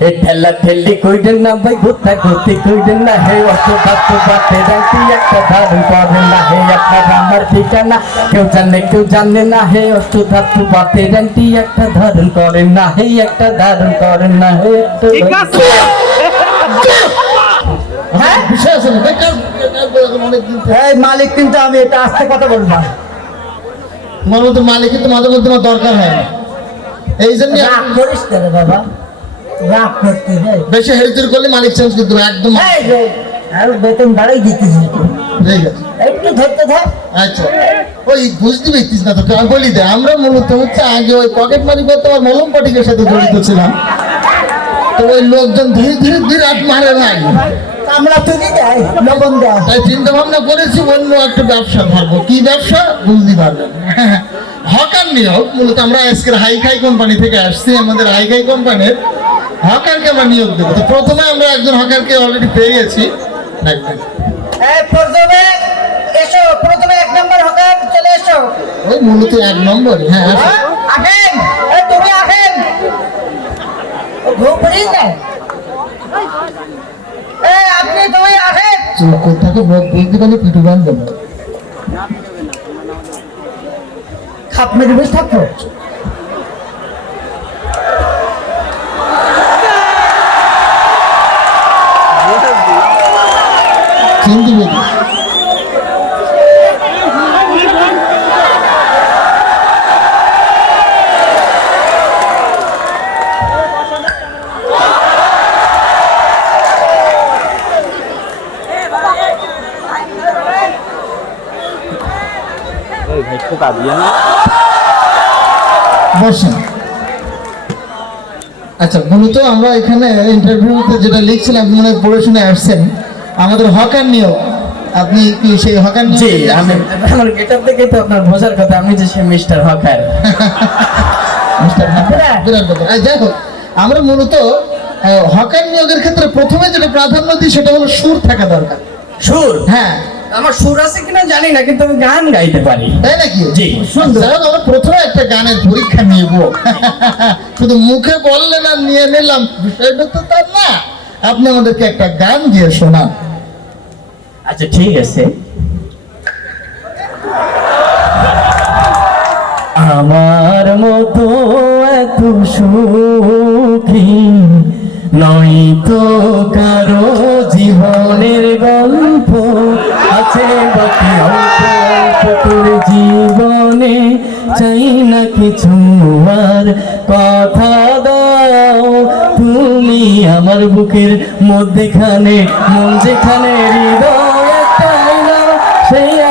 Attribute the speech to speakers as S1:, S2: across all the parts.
S1: এ ঠেলা ঠেলি কইডেন না ভাই কইডেন না হে অত বাত বাতে রাখি একটা ধারণ করেন না হে আপনার আমার ঠিকানা। কেউ জানে কেউ জানে না হে অত ধাতু বাতে রাখি একটা ধারণ করেন না হে একটা ধারণ করেন না হে
S2: হ্যাঁ? বিষয় আছে
S3: এই মালিক কিন্তু আমি এটা আস্তে কথা বলব
S2: তোমার মতো মালিকের তো মাঝে মধ্যে দরকার হয় এই জন্য
S3: করিস বাবা। রাগ করতে রে
S2: বেশি করলে মালিক চেঞ্জ করতে হবে একদম।
S3: আর বেতন বাড়াই দিতেছিস তো।
S2: ঠিক আছে।
S3: একটু ধরতে ধর।
S2: আচ্ছা। ওই বুঝতে পারতিস না তো আমি বলি দে আমরা মূলত হচ্ছে আগে ওই পকেট মারি করতে আমার মলম পটিকের সাথে জড়িত ছিলাম। তো ওই লোকজন ধীরে ধীরে বিরাট মারে ভাই
S3: কামলা তুলি দেয় লবণ দেয়
S2: তাই চিন্তা ভাবনা করেছি অন্য একটা ব্যবসা ধরবো। কি ব্যবসা? বুঝতে পারবেন হকার নিয়োগ মূলত আমরা আজকের হাই খাই কোম্পানি থেকে আসছি আমাদের হাই খাই কোম্পানির হকারকে আমরা নিয়োগ দেবো। তো প্রথমে আমরা একজন হকারকে অলরেডি পেয়ে গেছি
S3: প্রথমে এসো প্রথমে এক নম্বর হকার চলে এসো।
S2: ওই মূলত এক নম্বর হ্যাঁ
S3: হ্যাঁ, আসেন। তুমি আসেন। আপনি তুমি আসেন।
S2: চোখ কোথাকে বলতে পারলে পিটু গান দেবো।
S3: খাপ মেরে বসে থাকো।
S2: পেরেছি বসেন। আচ্ছা মূলত আমরা এখানে ইন্টারভিউতে যেটা লিখছিলাম মনে পড়ে শুনে আসছেন। আমাদের হকার নিয়োগ। আপনি কি সেই হকার
S1: জি আমি আমার গেটআপ দেখে তো আপনার বোঝার কথা আমি যে সে মিস্টার হকার।
S2: মিস্টার হকার, বিরাট ব্যাপার। যাই হোক আমরা মূলত হকার নিয়োগের ক্ষেত্রে প্রথমে যেটা প্রাধান্য দিই সেটা হলো সুর থাকা দরকার।
S1: সুর?
S2: হ্যাঁ।
S1: আমার সুর আছে কিনা জানি না কিন্তু আমি গান গাইতে পারি।
S2: তাই নাকি?
S1: জি।
S2: সুন্দর। আমরা প্রথমে একটা গানের পরীক্ষা নিব। শুধু মুখে বললেন আর নিয়ে নিলাম বিষয়টা তো তার না। আপনি আমাদেরকে একটা গান দিয়ে শোনান।
S1: আচ্ছা ঠিক আছে। আমার মতো এত সুখী নয় তো কারও জীবনের গল্প আছে জীবনে। চাই না কিছু আর কথা দাও। তুমি আমার বুকের মধ্যেখানে, মন যেখানে হৃদয়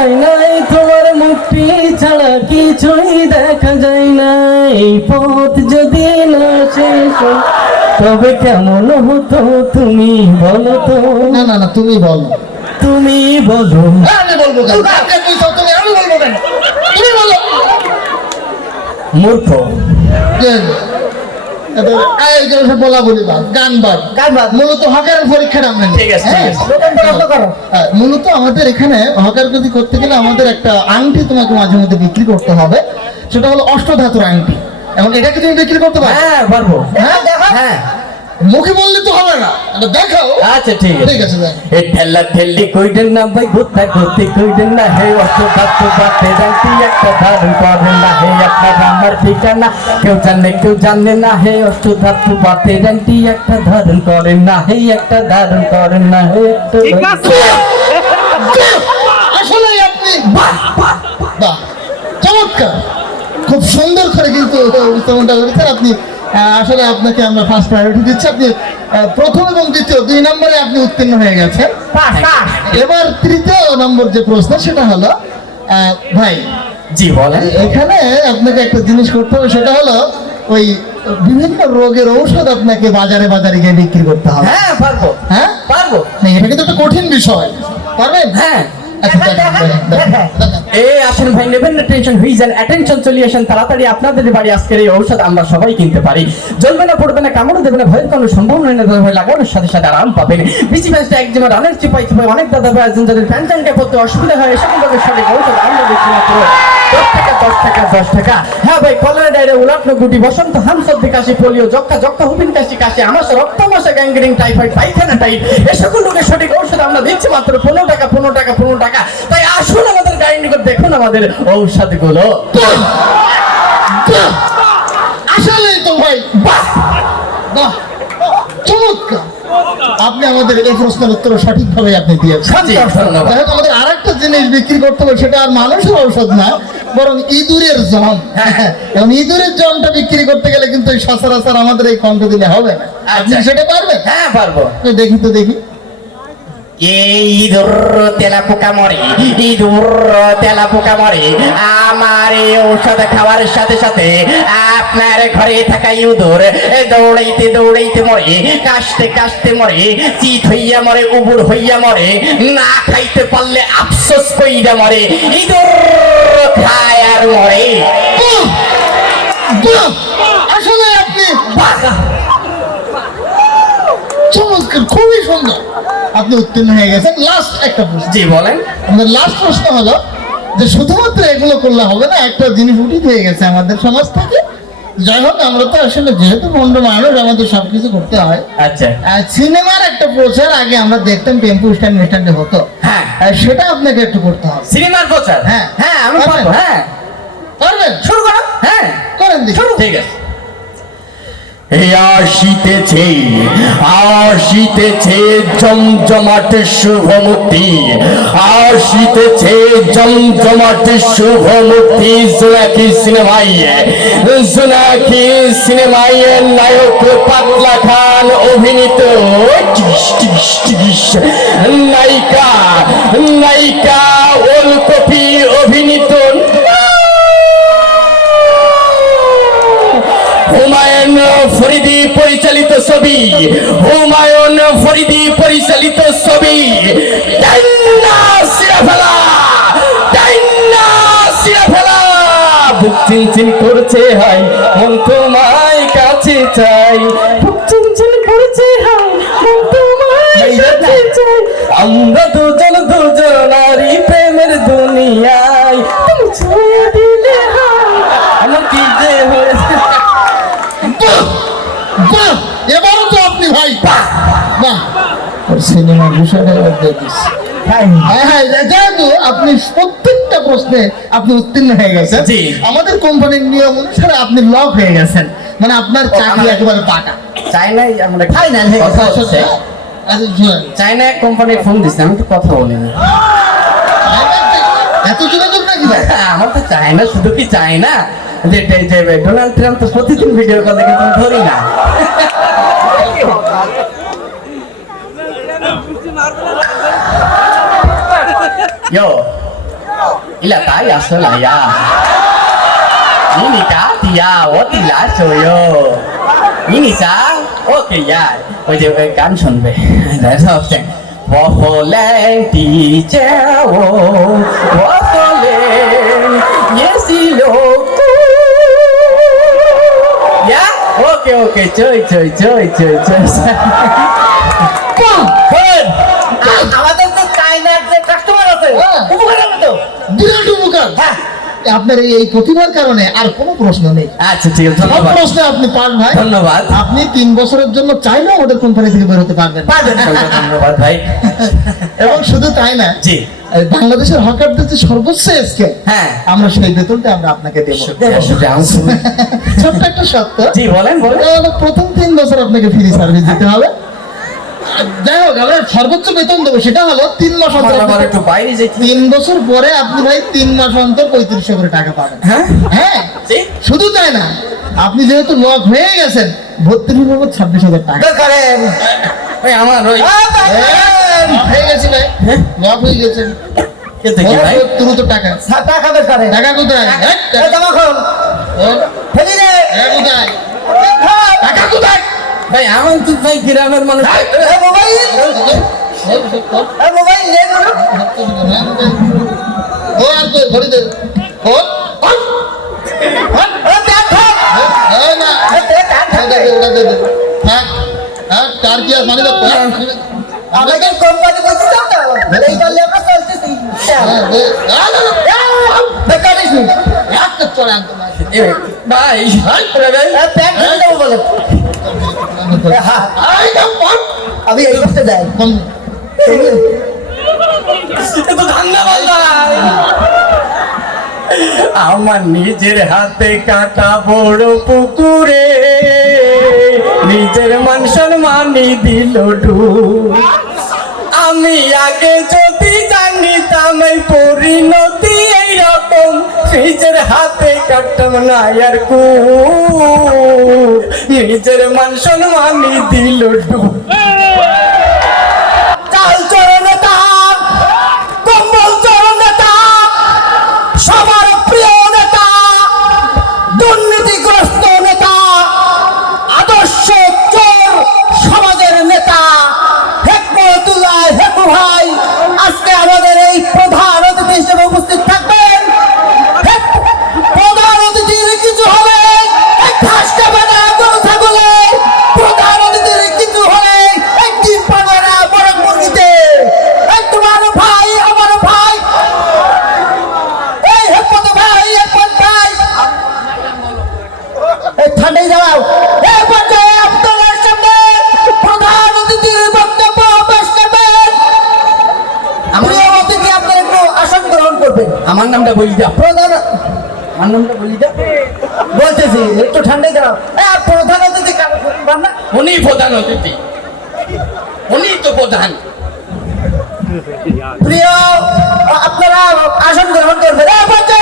S1: আয়নায় তোমার মুক্তি ছাড়া কিছুই দেখা যায় না এই পথ যদি না শেষ তবে কেমন হতো তুমি বলো তো?
S2: না না না তুমি বলো।
S1: তুমি বলো।
S2: আমি বলব কেন? তুমি আমি বলব কেন? তুমি বলো।
S1: মূর্খ
S2: যে- এবার এই যে সব বলা বলি বাদ, গান বাদ।
S3: গান বাদ।
S2: মূলত হকারের পরীক্ষাটা আমরা
S1: ঠিক আছে, ঠিক? আছে।
S3: দোকান বন্ধ করো।
S2: মূলত আমাদের এখানে হকার যদি করতে গেলে আমাদের একটা আংটি তোমাকে মাঝে মধ্যে বিক্রি করতে হবে। সেটা হলো অষ্টধাতুর আংটি। এবং এটাকে তুমি বিক্রি করতে পারো?
S1: হ্যাঁ পারব।
S2: হ্যাঁ?
S1: হ্যাঁ।
S2: মুখে বললে তো হবে না। দেখাও।
S1: আচ্ছা ঠিক আছে।
S2: ঠিক আছে
S1: এ ঠেলা ঠেলি কইডেন না ভাই গুত্তা গুত্তি কইডেন না? হে অত বাত বাতে রাখি একটা ধারণ করেন না। হে আপনার আমার ঠিকানা কেউ জানে কেউ জানে না। হে অত ধাতু বাতে রাখি একটা ধারণ করেন না। হে একটা ধারণ করেন না হে একটা
S2: আসলে আপনি বাহ বাহ বাহ। চমৎকার। খুব সুন্দর করে কিন্তু উপস্থাপনটা করেছেন। আপনি আসলে আপনাকে আমরা ফার্স্ট প্রায়োরিটি দিচ্ছি। আপনি প্রথম এবং দ্বিতীয় দুই নম্বরে আপনি উত্তীর্ণ হয়ে গেছেন। এবার তৃতীয় নম্বর যে প্রশ্ন সেটা হলো ভাই
S1: জি বলেন।
S2: এখানে আপনাকে একটা জিনিস করতে হবে সেটা হলো ওই বিভিন্ন রোগের ঔষধ আপনাকে বাজারে বাজারে গিয়ে বিক্রি করতে হবে।
S1: হ্যাঁ পারব।
S2: হ্যাঁ?
S1: পারব।
S2: এটা কিন্তু একটা কঠিন বিষয়। পারবেন?
S1: হ্যাঁ।
S2: আচ্ছা দেখেন, দেখেন, দেখেন, দেখেন।
S1: এ আসেন ভাই নেবেন না টেনশন হয়ে যান অ্যাটেনশন চলে আসেন তাড়াতাড়ি আপনাদের বাড়ি আজকের এই ঔষধ আমরা সবাই কিনতে পারি জ্বলবে না পড়বে না কামড় দেবে না ভয়ের কোনো সম্ভাবনা নেই তবে লাগানোর সাথে সাথে আরাম পাবেন বেশি ব্যস্ত একজন রানের চিপাই চিপাই অনেক দাদা ভাই আছেন যাদের প্যান্টানকে পড়তে অসুবিধা হয় এসব ভাবে সঠিক ঔষধ আমরা দিচ্ছি মাত্র দশ টাকা দশ টাকা দশ টাকা। হ্যাঁ ভাই কলেরা ডায়রিয়া উলাটনো গুটি বসন্ত কাশি পোলিও যক্ষা যক্ষা হুবিন কাশি কাশি আমাশা রক্তামাশা গ্যাংগ্রিং টাইফয়েড পায়খানা টাইট এ সকল রোগের সঠিক ঔষধ আমরা দিচ্ছি মাত্র পনেরো টাকা পনেরো টাকা পনেরো টাকা। তাই আসুন আমাদের দেখুন আমাদের ঔষধগুলো!
S2: বাহ! তো ভাই। বাহ! বাহ। চমৎকার। আপনি আমাদের এই প্রশ্নের উত্তর সঠিকভাবে আপনি দিয়েছেন। আমাদের আরেকটা জিনিস বিক্রি করতে হবে সেটা আর মানুষের ঔষধ না। বরং ইঁদুরের জম
S1: হ্যাঁ।
S2: এবং ইঁদুরের জমটা বিক্রি করতে গেলে কিন্তু সচরাচর আমাদের এই কণ্ঠ দিলে হবে না আপনি
S1: আচ্ছা।
S2: সেটা পারবেন
S1: হ্যাঁ পারব
S2: দেখি তো দেখি
S1: এই ইঁদুর তেলা পোকা মরে, ইঁদুর তেলা পোকা মরে আমার এই ঔষধ খাওয়ার সাথে সাথে আপনার ঘরে থাকা ইঁদুর দৌড়াইতে দৌড়াইতে মরে, কাশতে কাশতে মরে, চিত হইয়া মরে, উবুর হইয়া মরে, না খাইতে পারলে আফসোস কইরা মরে, ইঁদুর খায় আর মরে!
S2: আসলে আপনি
S1: বাহ!
S2: খুবই সুন্দর। আপনি উত্তীর্ণ হয়ে গেছেন। লাস্ট একটা প্রশ্ন।
S1: জি বলেন।
S2: আমাদের লাস্ট প্রশ্ন হলো যে শুধুমাত্র এগুলো করলে হবে না একটা জিনিস উঠিত হয়ে গেছে আমাদের সমাজ থেকে। যাই হোক আমরা তো আসলে যেহেতু ভণ্ড মানুষ আমাদের সবকিছু করতে হয়।
S1: আচ্ছা।
S2: আর সিনেমার একটা প্রচার আগে আমরা দেখতাম টেম্পু স্ট্যান্ড স্ট্যান্ডে হতো
S1: হ্যাঁ।
S2: সেটা আপনাকে একটু করতে হবে।
S1: সিনেমার প্রচার?
S2: হ্যাঁ।
S1: হ্যাঁ আমি পারব। হ্যাঁ।
S2: পারবেন?
S1: শুরু করো। হ্যাঁ
S2: করেন দেখি।
S1: ঠিক আছে। আসিতেছে আসিতেছে জমজমাট শুভমূর্তি, আসিতেছে জমজমাট শুভমূর্তি নায়ক পাতলা খান অভিনীত নায়িকা নায়িকা ওলকপি অভিনীত হুমায়ুন ফরিদি পরিচালিত ছবি, হুমায়ুন ফরিদি পরিচালিত ছবি। সিরাফেলা সিরাফেলা। বুক করছে হাই মন তোমায় কাছে চাই।
S2: বাহ সিনেমার বিষয়টা এবার দিয়ে দিচ্ছি। হ্যাঁ হ্যাঁ। যেহেতু আপনি প্রত্যেকটা প্রশ্নে আপনি উত্তীর্ণ হয়ে গেছেন। আমাদের কোম্পানির নিয়ম অনুসারে আপনি লক হয়ে গেছেন। মানে আপনার চাকরি
S1: আমার-
S2: একেবারে পাকা।
S1: চাইনাই আমরা
S2: ফাইনাল
S1: কথা হচ্ছে।
S2: আচ্ছা,
S1: চাইনা কোম্পানি ফোন দিচ্ছে আমি তো কথা বলিনি।
S2: এত যোগাযোগ নাকি?
S1: আমার তো চায়না শুধু কি চায়না? যে ডোনাল্ড ট্রাম্প তো প্রতিদিন ভিডিও কলে কিন্তু আমি ধরি না। ಯೋ ಇಲ್ಲ ತಾಯಿ ಅಷ್ಟಲ್ಲಯ್ಯ ನೀನು ಕಾತಿಯಾ ಓದಿಲ್ಲ ಸೋಯೋ ನೀನಿಸ ಓಕೆ ಯಾ ಒಯ್ದೆ ಕಾನ್ ಸುನ್ಬೆ Waffling teacher, waffling, yes, loco. Yeah, Ok, ok, chơi, chơi, chơi,
S2: chơi, chơi.
S1: Boom.
S2: আপনার এই- প্রতিভার কারণে আর কোনো প্রশ্ন নেই।
S1: আচ্ছা ঠিক আছে
S2: সব প্রশ্নে আপনি পান ভাই।
S1: ধন্যবাদ।
S2: আপনি তিন বছরের জন্য চাইলেও আমাদের কোম্পানি থেকে পারবেন না।
S1: পারবেন ধন্যবাদ ভাই।
S2: এবং শুধু তাই না
S1: জি।
S2: বাংলাদেশের হকারদের যে সর্বোচ্চ স্কেল
S1: হ্যাঁ।
S2: আমরা সেই বেতনটা আমরা আপনাকে দেবো। ছোট্ট একটা সত্য।
S1: জি বলেন বলেন।
S2: প্রথম তিন বছর আপনাকে ফ্রি সার্ভিস দিতে হবে। যাই হোক আমরা সর্বোচ্চ বেতন দেবো সেটা হলো তিন মাস অন্তর
S1: একটু বাইরে যাই।
S2: তিন বছর পরে আপনি ভাই তিন মাস অন্তর পঁয়ত্রিশশো করে টাকা পাবেন।
S1: হ্যাঁ?
S2: হ্যাঁ শুধু তাই না আপনি যেহেতু লক হয়ে গেছেন ভর্তির বাবদ ছাব্বিশ হাজার টাকা।
S1: করেন। ওই আমার ওই
S2: হয়ে গেছে ভাই
S1: হ্যাঁ?
S2: লক হয়ে গেছে।
S1: কে থেকে ভাই?
S2: দ্রুত টাকা।
S3: টাকা
S2: কোথায়? এই, টাকা-
S3: জমা করুন
S2: ওর,
S3: ফেলি রে।
S2: টাকা কোথায়? টাকা কোথায়?
S1: ভাই আমার তো ভাই গ্রামের মানুষ।
S2: দে। থাক, থাক, কার কি আর মানে হ্যাঁ।
S4: আমাদের কোম্পানি বলছি তো। এই বললে আমরা চলতেছি।
S2: হ্যাঁ, না, না,
S4: বেকারিস নি
S2: একটা একদম
S3: ভাই
S4: বলে। হ্যাঁ। আমি এই যাই।
S3: তো ধান্দা আমার নিজের হাতে কাটা বড় পুকুরে নিজের মান সম্মানি দিল আমি আগে যদি পরিণতি এইরকম। নিজের হাতে কাটতাম না আর কু নিজের মান সম্মানি দিল ডুব। বলি যা প্রধান আমার নামটা বলি যা বলতেছি একটু ঠান্ডাই দাঁড়াও। প্রধান অতিথি না?
S1: উনি প্রধান অতিথি। উনি তো প্রধান।
S4: প্রিয় আপনারা আসন গ্রহণ করবেন। আপনাদের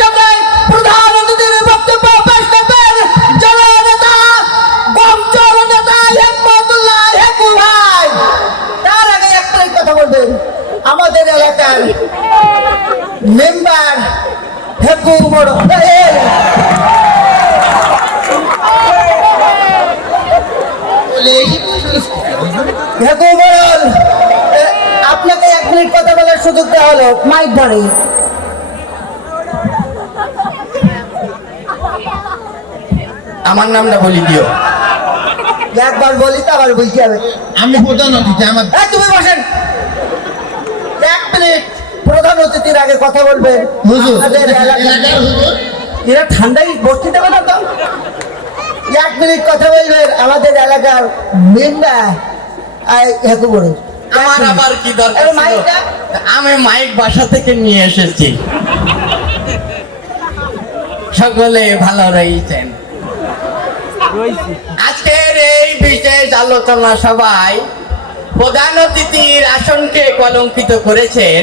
S4: সামনে প্রধান অতিথির বক্তব্য পেশ করবেন। জননেতা গমচর নেতা হেকমতুল্লাহ হেকু ভাই। তার আগে একটাই কথা বলবেন। আমাদের এলাকার মেম্বার এ, আপনাকে এক মিনিট কথা বলার সুযোগ দেওয়া হলো মাইক ধরে
S1: আমার নামটা বলি দিও।
S4: একবার বলি তো আবার বলতে হবে
S2: আমি প্রধান অতিথি আমার
S4: তুমি বসেন। প্রধান অতিথির আগে কথা বলবেন আমাদের এলাকার
S2: এলাকার
S4: এরা ঠান্ডায় বসতে দেবে না তো। এক মিনিট কথা বলবেন আমাদের এলাকার মেম্বার। হেকু
S1: আমার আবার কি দরকার
S4: এই
S1: ছিল?
S4: মাইকটা?
S1: আমি মাইক বাসা থেকে নিয়ে এসেছি। সকলে ভালো রয়েছেন আজকের এই বিশেষ আলোচনা সবাই প্রধান অতিথির আসনকে কলঙ্কিত করেছেন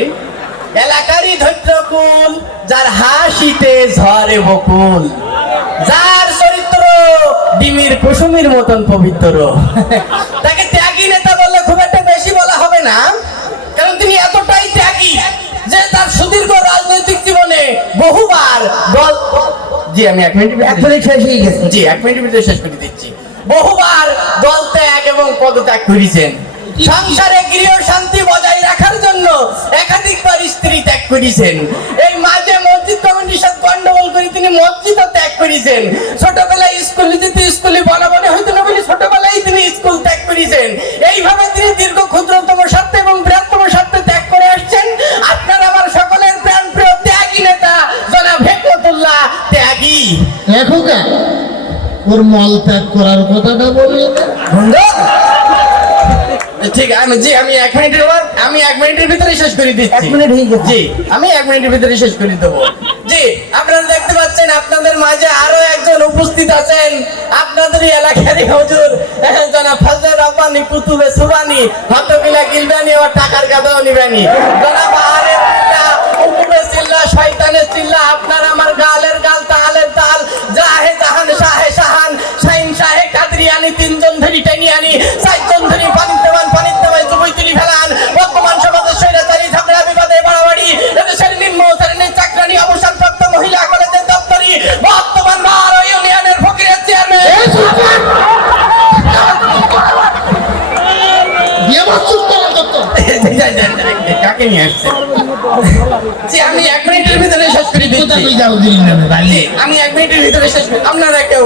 S1: এলাকারই ধৈর্যকুল যার হাসিতে ঝরে বকুল। যার চরিত্র ডিমির কুসুমির মতন পবিত্র। তাকে ত্যাগী নেতা বললে খুব একটা বেশি বলা হবে না কারণ তিনি এতটাই ত্যাগী যে তার সুদীর্ঘ রাজনৈতিক জীবনে বহুবার দল জি আমি এক মিনিট
S4: এক মিনিট শেষ হয়ে গেছে।
S1: জি এক মিনিটের ভিতরে শেষ করে দিচ্ছি। বহুবার দল ত্যাগ এবং পদত্যাগ করেছেন। সংসারে গৃহ শান্তি বজায় রাখার জন্য একাধিকবার স্ত্রী ত্যাগ করেছেন। এই মাঝে মসজিদ কমিটির সাথে গন্ডগোল করে তিনি মসজিদও ত্যাগ করেছেন। ছোটবেলায় স্কুলে যেতে স্কুলে বলা মনে হইতো না বলে ছোটবেলায় তিনি স্কুল ত্যাগ করেছেন। এইভাবে তিনি দীর্ঘ ক্ষুদ্রতম স্বার্থে এবং বৃহত্তম স্বার্থে ত্যাগ করে আসছেন। আপনার আমার সকলের প্রাণ প্রিয় ত্যাগী নেতা জনাব হেকমতুল্লাহ ত্যাগী।
S2: দেখো ওর মল ত্যাগ করার কথাটা বললি?
S1: ঠিক আমি জি আমি এক মিনিটের আমি এক মিনিটের ভিতরে শেষ করে দিচ্ছি।
S4: এক মিনিট হয়ে গেছে।
S1: জি আমি এক মিনিটের ভিতরে শেষ করে দেবো। জি আপনারা দেখতে পাচ্ছেন আপনাদের মাঝে আরও একজন উপস্থিত আছেন। আপনাদেরই এলাকারই হুজুর জনাব ফজল রব্বানি কুতুবে সুবানি হতবিলা গিলবানি ও টাকার গাদাও নিবানি জনাব আরে উপরে চিল্লা শয়তানের চিল্লা আপনার আমার গালের গাল তালের তাল জাহে জাহান শাহে শাহান শাহিন শাহে কাদরিয়ানি তিনজন ধরি টেনি কাকে নিয়ে আসছে। জি, আমি এক মিনিটের ভিতরে শেষ করে
S2: কোথা
S1: দিচ্ছি
S2: তুই যাও দিলি না রে, ভাই?
S1: জি, আমি এক মিনিটের ভিতরে শেষ করি আপনারা কেউ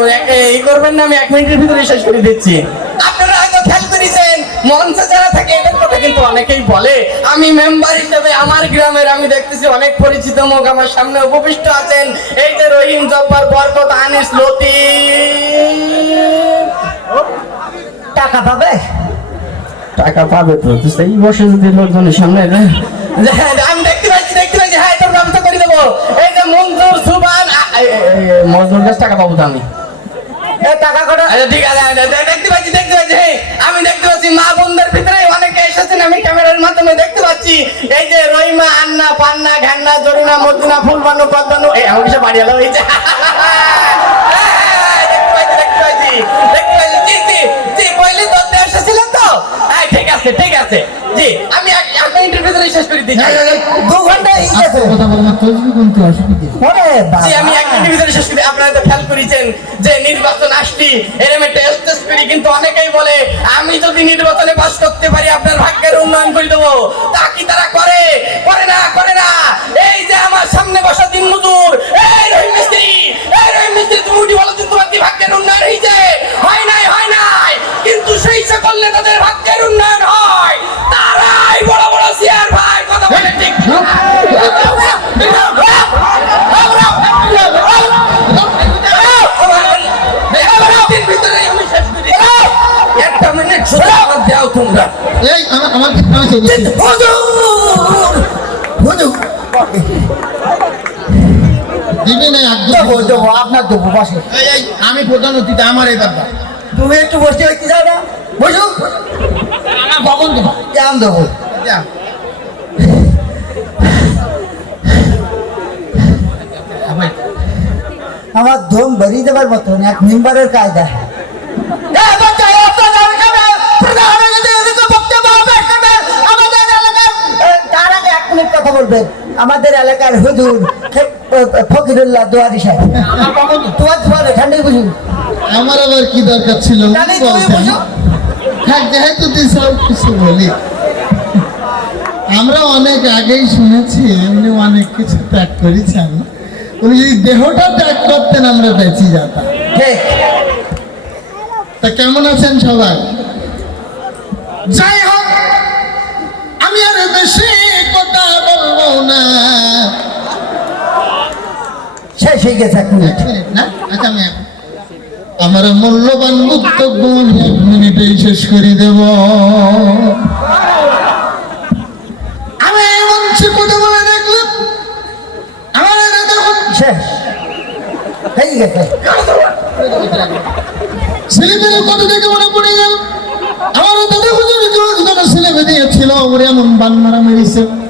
S1: এই করবেন না আমি এক মিনিটের ভিতরে শেষ করে দিচ্ছি। আপনারা হয়তো খেয়াল করেছেন মঞ্চে যারা থাকে এদের কথা
S5: কিন্তু অনেকেই বলে। আমি মেম্বার হিসেবে আমার গ্রামের আমি দেখতেছি অনেক পরিচিত মুখ আমার সামনে উপবিষ্ট আছেন। এই যে রহিম জব্বার বরকত আনিস লতি
S3: টাকা পাবে?
S1: টাকা পাবে তো সেই বসে যদি লোকজনের সামনে
S5: হ্যাঁ, আমি দেখতে পাচ্ছি দেখতে পাচ্ছি। হ্যাঁ তোর করে দেবো। এই যে মঞ্জুর সুবান কাছে টাকা পাবো তো আমি। হ্যাঁ, ক্যামেরার মাধ্যমে দেখতে পাচ্ছি। এই যে আন্না পান্না বাড়ি এলো এই হ্যাঁ, দেখতে পাচ্ছি দেখতে পাচ্ছি জি জি হ্যাঁ ঠিক আছে ঠিক আছে। জি আমি এক এক শেষ করে দিচ্ছি
S3: দু ঘণ্টা এই গেছে
S2: কথা বলব তসবি কিন্তু অসুবিধা
S3: ওরে
S5: জি আমি এক
S3: বাবা
S5: শেষ করি। আপনারা তো খেয়াল করেছেন যে নির্বাচন আসলি এরম একটা স্টেজ করি কিন্তু অনেকেই বলে আমি যদি নির্বাচনে পাস করতে পারি আপনার ভাগ্যের উন্নয়ন করে দেবো। তা কি তারা করে? করে না করে না। এই যে আমার সামনে বসা দিন এই আমার
S2: আমার আমি।
S3: হুজুর
S2: দিবি না একদম
S3: আপনার বসে।
S2: এই, আমি প্রধান অতিথি আমার এই ব্যাপার
S3: তুমি একটু বসে হইতে যাও না বসু।
S2: আমার ভবন দেবো
S3: কেমন দেবো। আমার ধম বেরিয়ে দেবার মতন এক মেম্বারের কায়দা। কথা বলবেন? আমাদের এলাকার হুজুর ফকিরুল্লাহ দুয়ারি সাহেব।
S2: আমার
S3: তোমার তোমার ঠান্ডাই বুঝুন
S2: আমার আবার কি দরকার ছিল? হ্যাঁ যেহেতু তুই সব কিছু বলি। আমরা অনেক আগেই শুনেছি এমনি অনেক কিছু ত্যাগ করেছেন উনি যদি দেহটা ত্যাগ করতেন আমরা বেঁচে যেতাম। তা কেমন আছেন সবাই? যাই হোক না।
S3: শেষ হয়ে গেছে এক মিনিট।
S2: না আচ্ছা আমি আমার মূল্যবান এক মিনিটেই শেষ করে দেব। আমি এই মঞ্চে কথা বলে দেখলাম আমার
S3: শেষ। হয়ে গেছে।
S2: ছেলেমেয়ের কথা দেখে মনে পড়ে গেল। আমার দাদা হুজুর ছেলে বেঁধে ছিল ওরে এমন বান্নারা মেরেছে।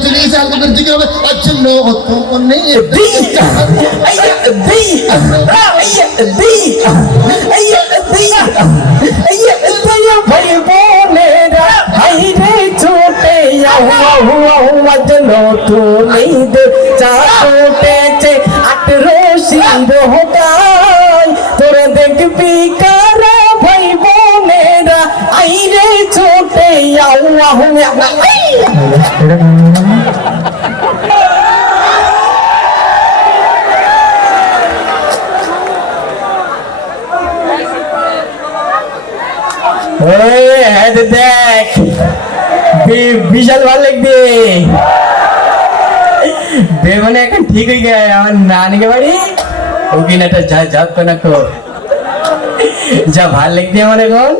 S2: বলে শয়তান চলে গেছে আলতো করে দিকে হবে তার জন্য অত নেই
S1: ভাই বোনেরা হাইরে ছুটে নতুন ঈদ চা উঠেছে আঠেরো সিন্ধ হোটাই তোরা দেখবি কারা ভাই বোনেরা আইরে ছুটে আউ আহু ওই হ্যাঁ দেখ বিশাল ভালো লাগবে। বে মানে এখন ঠিক হয়ে গেছে আমার নানিকে বাড়ি। একটা যা যাক না কো যা ভালো লাগবে আমার এখন।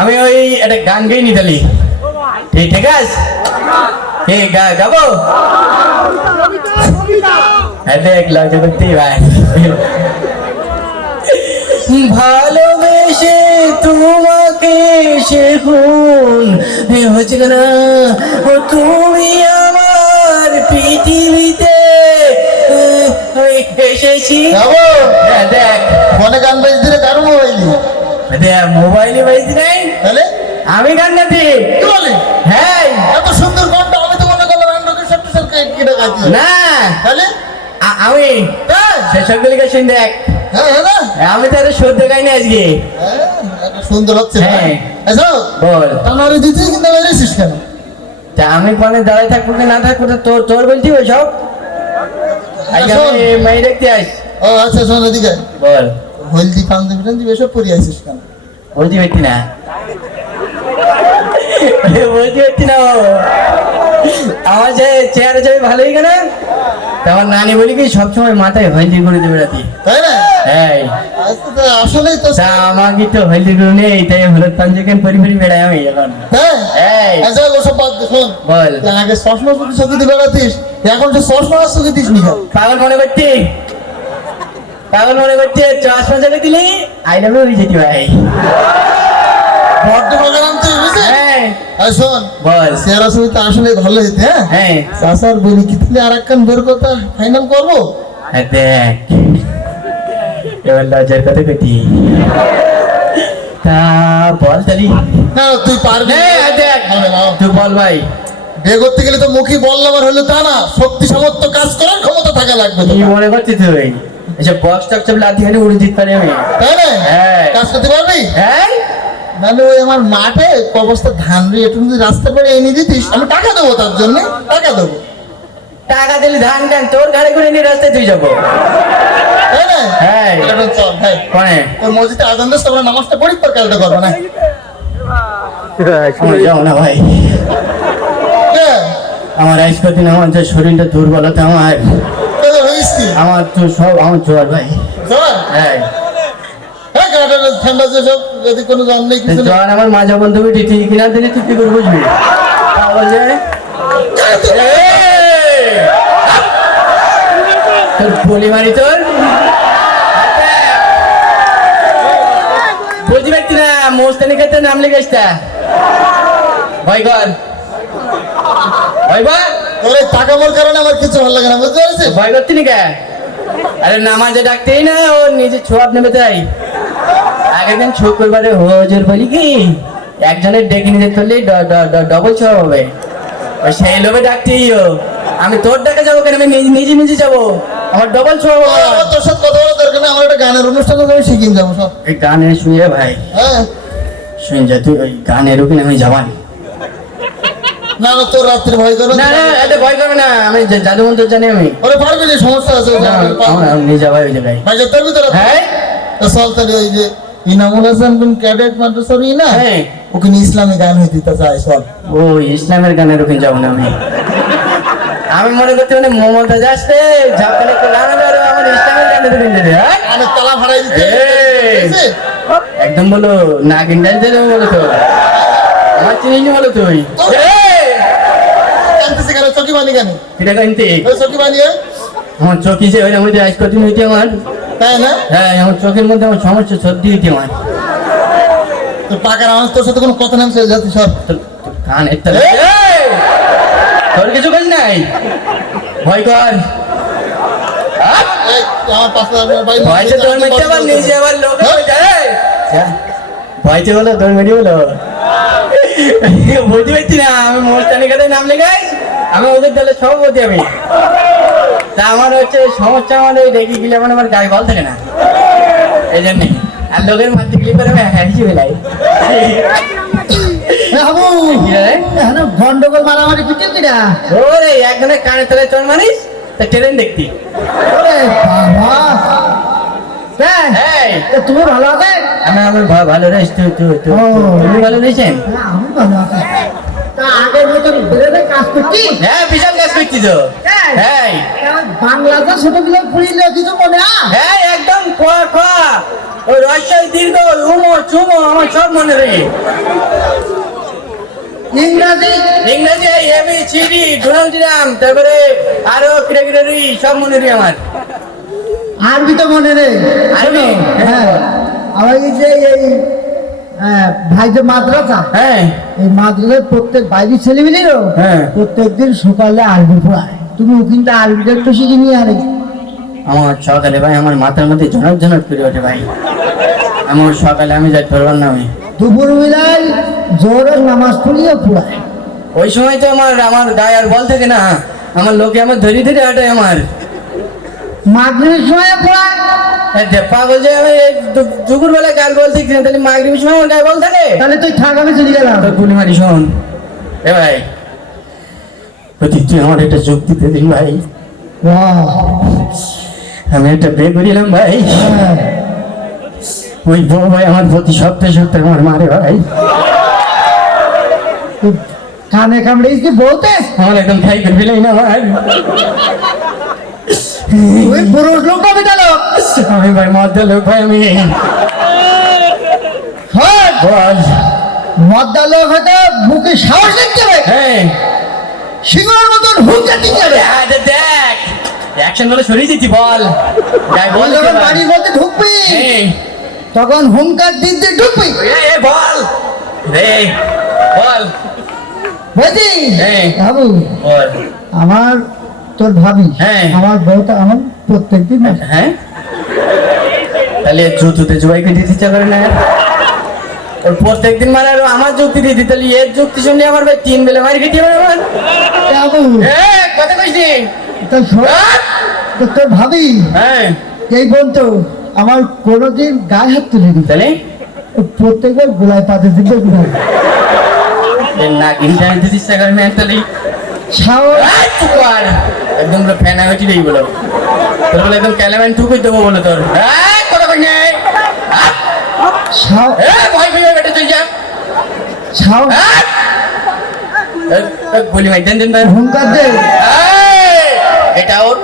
S1: আমি ওই একটা গান গাই নিতালি ঠিক ঠিক আছে? এ গা গাবো? হ্যাঁ দেখ লজ্জা করতেই ভাই ভালোবেসে তোমাকে সে খুন হচ্ছে কেন ও তুমি আমার পৃথিবীতে এসেছি। হ্যাঁ, দেখ।
S2: ফোনে গান বাজতে কারও মোবাইল
S1: দেখ মোবাইলে বাইছি নাই।
S2: তাহলে?
S1: আমি গান
S2: কি বলি?
S1: হ্যাঁ।
S2: এত সুন্দর গানটা আমি তো মনে করলাম আন্ডকে সব সব কেটে গাইতে
S1: না।
S2: তাহলে?
S1: আমি
S2: হ্যাঁ।
S1: সেসব গুলিকে শুন দেখ।
S2: না?
S1: আমি তো আরে সদ্য গাইনি আজকে।
S2: হ্যাঁ, সুন্দর হচ্ছে
S1: হ্যাঁ।
S2: আচ্ছা
S1: বল।
S2: টানারে দিতে কিন্তু বেরিয়েছিস কেন?
S1: তা আমি দাঁড়ায় থাকব কি না থাকব তোর তোর বলছি ওই সব মেয়ে দেখতে আস
S2: ও আচ্ছা শোন এদিকে
S1: বল।
S2: হলদি পাঞ্জাবি টাঞ্জাবি এসব পরে আইছিস কেন?
S1: বলতে পারছি না। বলতে পারছি না আমার যে চেহারা ছবি ভালোই কেন? তা আমার নানি বলি কি সবসময় মাথায় হলদি করে দেবে রাতি।
S2: তাই না?
S1: হ্যাঁ।
S2: তো আসলেই তো
S1: তা আমাকে তো হলদি করে নেই তাই হলুদ পাঞ্জাকেন পরি পরি বেড়াই আমি এখন।
S2: হ্যাঁ? আচ্ছা ওসব বাদ দে
S1: বল।
S2: আগে চশমা চোখে চোখে বেড়াতিস এখন তো চশমা চোখে দিস নি
S1: পাগল মনে করছি পাগল মনে করছে চশমা চালে দিলি আই লাভ ইউ যেতি ভাই।
S2: প্রোগ্রাম শোন
S1: বল।
S2: আসলে ভালো হইতে হ্যাঁ?
S1: হ্যাঁ।
S2: চাষার বলি কি তুই আর একখান বের কথা ফাইনাল করব?
S1: দেখ এবার লজ্জার কথা কইতি। তা বল তালি
S2: না তুই পারবি।
S1: হ্যাঁ, দেখ। তুই বল ভাই।
S2: বিয়ে করতে গেলে তো মুখী বললাম আর হলো তা না শক্তি সামর্থ্য কাজ করার ক্ষমতা থাকা লাগবে
S1: কি মনে করছিস তুই? এসব বক্স টক সব লাথি হানি উড়ে দিতে পারি আমি।
S2: তাই না?
S1: হ্যাঁ।
S2: কাজ করতে পারবি?
S1: হ্যাঁ।
S2: নাহলে ওই আমার মাঠে অবস্থা ধান রে একটু যদি রাস্তা করে এনে দিতিস আমি টাকা দেবো তার জন্য টাকা দেবো।
S1: টাকা দিলে ধান গান তোর গাড়ি করে নিয়ে রাস্তায় তুই যাব। হ্যাঁ।
S2: তাহলে চল ভাই ওই মসজিদে আজান দিস তোমরা নামাজটা পড়ি পর কালটা করব না?
S1: আমার যাও না ভাই।
S2: হ্যাঁ
S1: আমার আইস কদিন আমার যে শরীরটা দুর্বলতা আমার
S2: তাহলে
S1: আমার তো সব আমার জ্বর ভাই।
S2: চল
S1: হ্যাঁ।
S2: গাটা ঠান্ডা যে সব যদি কোনো জ্বর নেই কিছু নেই।
S1: আমার মাঝে বন্ধু ঠিক কিনা দিলে তুই কি করে বুঝবি। তাহলে তোর বলি মারি তোর। বুঝতে পারছি না মোস্তানি খেতে নাম লেগেছে ভয় কর। ভয় কর।
S2: তোর এই টাকা মোর কারণে আমার কিছু ভালো লাগে না বুঝতে পারছিস?
S1: ভয় করছি না কে আরে নামাজে ডাকতেই না ও নিজে ছোয়াব নেবে তাই। আগের দিন শুক্রবারে হজর বলি কি একজনের ডেকে নিতে চললে ডবল ছোয়াব হবে। সেই লোভে ডাকতেই ও। আমি তোর ডাকে যাব কেন? আমি নিজে- নিজে যাব। আমার ডবল
S2: ও, আমার তোর সাথে কথা বলার দরকার নেই আমার একটা গানের অনুষ্ঠান আমি যাব সব।
S1: এই গানে শুয়ে ভাই।
S2: হ্যাঁ।
S1: শুনে যা তুই ওই গানের ওখানে আমি যাবান।
S2: না না তোর রাত্রে ভয় করো
S1: না না। এত ভয় করবে না আমি জাদু মন্ত্র জানি আমি।
S2: ওরে পারবি না সমস্যা আছে
S1: আমার আমি নিয়ে যাব ওই জায়গায়।
S2: ভাই যেতে
S1: হ্যাঁ?
S2: তো ওই যে ইনামুল হাসান বিন ক্যাডেট মাদ্রাসার
S1: হ্যাঁ।
S2: ওখানে ইসলামী গান হয়ে দিতে চল
S1: ও ইসলামের গানের ওখানে যাব না আমি। আমি মনে করতে মানে মমতাজ ঝাপালে একটু গান হবে আমার ইসলামের গানের ওখানে যাবে হ্যাঁ?
S2: আমি তালা ভাড়াই দিতে
S1: একদম বলো নাগিন দিয়ে বলো তো। আমার চিনিস বলো!
S2: কেন চকি বানি কেন?
S1: এটা কানতে
S2: চকি বানিয়ে
S1: আমার চোখে যে ওইটার মধ্যে আজ কদিন হইতে আমার।
S2: তাই না?
S1: হ্যাঁ আমার চোখের মধ্যে আমার সমস্যা সর্দি হইতে আমার
S2: তোর পাকার আমার তোর সাথে কোনো কথা নামছে যাতে সব
S1: কান তোর কিছু কাজ নাই? ভয় কর। হ্যাঁ? ভয়তে তোর আবার নিজে আবার লোক হয়ে। ভয়তে বলো তোর মেটে বলো। বুঝতে পারছি না আমি মোস্তানি কাছে নাম লেখাই আমি ওদের দলে সভাপতি আমি। তা আমার হচ্ছে সমস্যা আমাদের রেগে গেলে আমার আমার গায়ে বল থাকে না। এই জন্যে আর লোকের মারতে গেলে করে আমি হাসি
S3: বাবু
S1: কি
S3: গন্ডগোল মারামারি পিটিল কিনা
S1: ওরে একজনের কানে তলে চল মারিস তা ট্রেন দেখতি।
S3: ওরে বাবা। হ্যাঁ
S1: এই।
S3: তুমি ভালো আছে?
S1: আমি আমার ভালো রেস তুই তুই তুই তুমি ভালো রয়েছেন?
S3: হ্যাঁ, আমি ভালো আছি। তা আগের মতন বেরোবে কাজ করছি
S1: হ্যাঁ বিশাল কাজ করছি তো।
S3: হ্যাঁ।
S1: হ্যাঁ
S3: বাংলাদেশ ছোটগুলো পুড়িলে কিছু মনে
S1: হ্যাঁ একদম খোয়া খোয়া। ওই রসাই দীর্ঘ উমো চুমো আমার সব মনে রে
S3: ইংরাজি?
S1: ইংরেজি এবি সিডি ডোনাল্ড ট্রাম্প তারপরে আরও ক্রেগরি সব মনে রে আমার।
S3: আরবি তো মনে নেই।
S1: আরবি?
S3: হ্যাঁ। আমার যে এই ভাই যে মাদ্রাসা?
S1: হ্যাঁ।
S3: এই মাদ্রাসায় প্রত্যেক বাইরের
S1: হ্যাঁ।
S3: প্রত্যেক দিন সকালে আরবি পড়ায়। তুমি আরবিটা একটু শিখে নিয়ে আরে
S1: আমার সকালে ভাই আমার মাথার মধ্যে ঝনক ঝনক করে ওঠে ভাই। আমার সকালে আমি যাই
S3: দুপুর বেলায় জোরের নামাজ পড়িয়ে পুরায়
S1: ওই সময় তো আমার আমার গায়ে আর বল থাকে না। আমার লোকে আমার ধরি ধরে হাঁটে আমার।
S3: মাগরিবের সময় পড়ায়।
S1: হ্যাঁ, পাগল যে আমি দুপুর বেলা গাল বল ঠিক না তাহলে মাগরিবের সময় আমার গায়ে বল থাকে
S3: তাহলে তুই থাক আমি চলে গেলাম।
S1: তোর গুলি মারি শোন। এ ভাই প্রতি তুই আমার একটা যোগ দিতে দিন ভাই।
S3: বাহ,
S1: আমি একটা বিয়ে করিলাম ভাই।
S3: হ্যাঁ।
S1: ওই বউ ভাই আমার প্রতি সপ্তাহে সপ্তাহে আমার মারে ভাই।
S3: কানে কামড়েছি বলতে
S1: আমার একদম খাই ফেলাই না ভাই।
S3: ওই পুরুষ লোক না বেটা লোক
S1: আমি ভাই মদ্দা লোক ভাই আমি। বল।
S3: মদ্দা লোক হয়তো বুকে সাহস দেখতে হবে সিংহের মতন হুঙ্কার দিতে হবে
S1: দেখ, অ্যাকশন সরিয়ে দিচ্ছি বল। বল
S3: যখন বাড়ির মধ্যে ঢুকবি তখন হুঙ্কার দিতে ঢুকবি।
S1: এ, বল। রে বল।
S3: বুঝলি। বাবু
S1: বল।
S3: আমার তোর ভাবি
S1: হ্যাঁ।
S3: আমার বউটা আমার প্রত্যেকদিন
S1: হ্যাঁ। তাহলে জুতুতে জবাই করে দিতে ইচ্ছা করে না। ওর প্রত্যেকদিন মানে আমার যুক্তি দিয়ে দিতে তাহলে এর যুক্তি শুনলে আমার ভাই তিন বেলা মারি খেতে হবে আমার। কথা নি?
S3: শোন! তো তোর ভাবি
S1: হ্যাঁ।
S3: এই বলতো আমার কোনোদিন গায়ে হাত তুলিনি।
S1: তাহলে?
S3: প্রত্যেকবার গোলায় পাতে দিতে
S1: না ইচ্ছা করে না তাহলে। একদম পুরো ফেনা হয়েছি দেই বলো। তোর বলে একদম ক্যালামেন ঠুকুই দেবো বলো তোর। কথা কই নাই। ভয় পেয়ে বেটে তুই যা। এ, বলি ভাই দেন দেন ভাই
S3: হুঙ্কার দে।
S1: এটা ওর